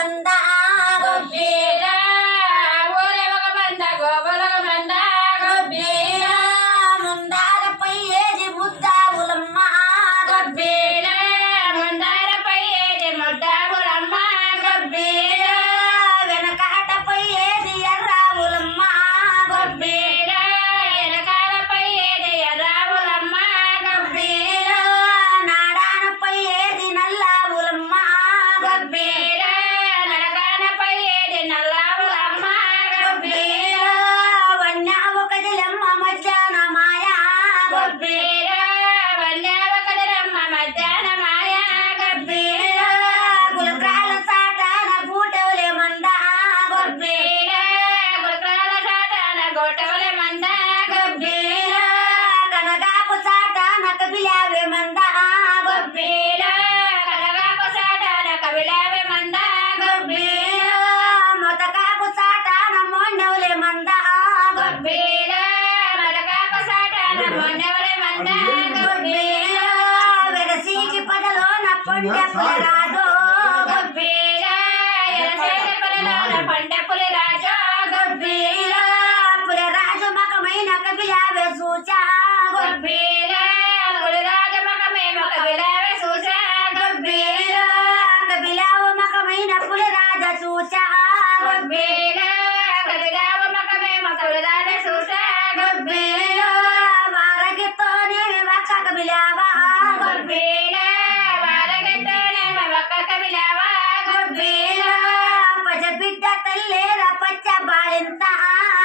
ಆನಂದ పండ పులరాజో గబ్బీర ఎలసేన పులరాజ పండ పులరాజో గబ్బీర పులరాజు మకమైన కబిలా వెసూచా గబ్బీర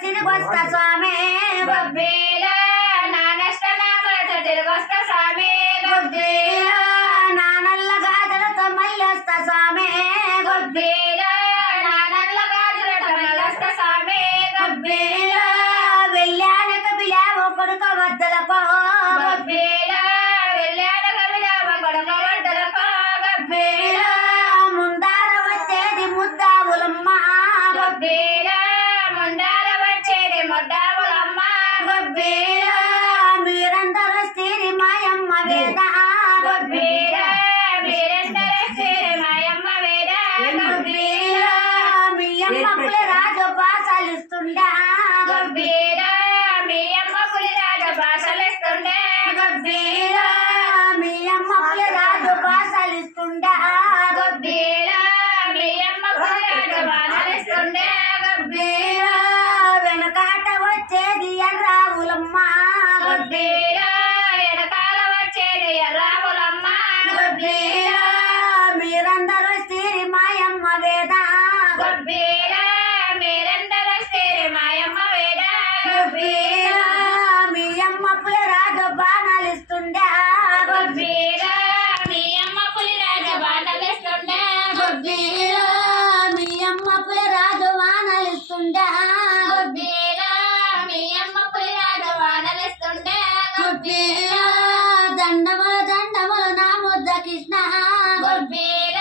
తిరిగొస్తా స్వామి. బొబ్బీల నా నష్ట స్వామి. స్వామి. బొబ్బీ 봅니다. కృష్ణ గొబ్బేల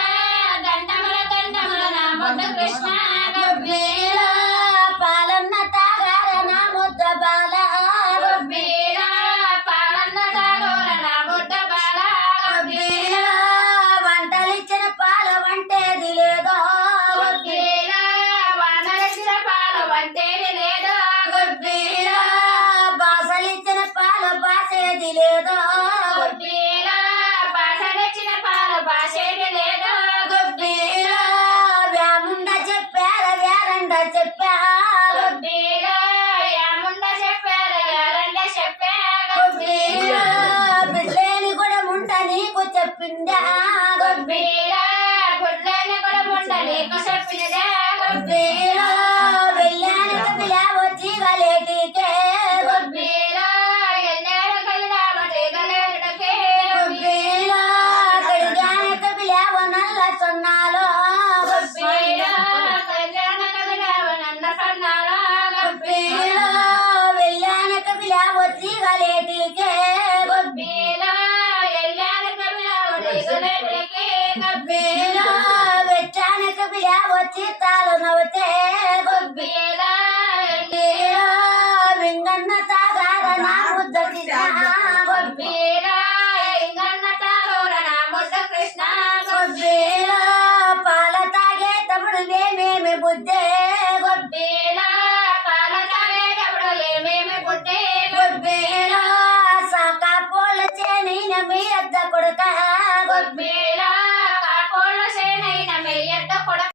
దండముల దండముల నా ముద్ద కృష్ణ గొబ్బేల పాలన్న తాగాల నా ముద్ద బాల గొబ్బేల పాలన్న తాగోల నా ముద్ద బాల గొబ్బేల ఒడ్బేరా వెళ్ళాడు కపిల వచ్చి వలేటికే ఒడ్బేరా వెళ్ళాడు కపిల మడగలడకే గొబ్బియా వచ్చి తాళ నవ్వుతే గొబ్బియలా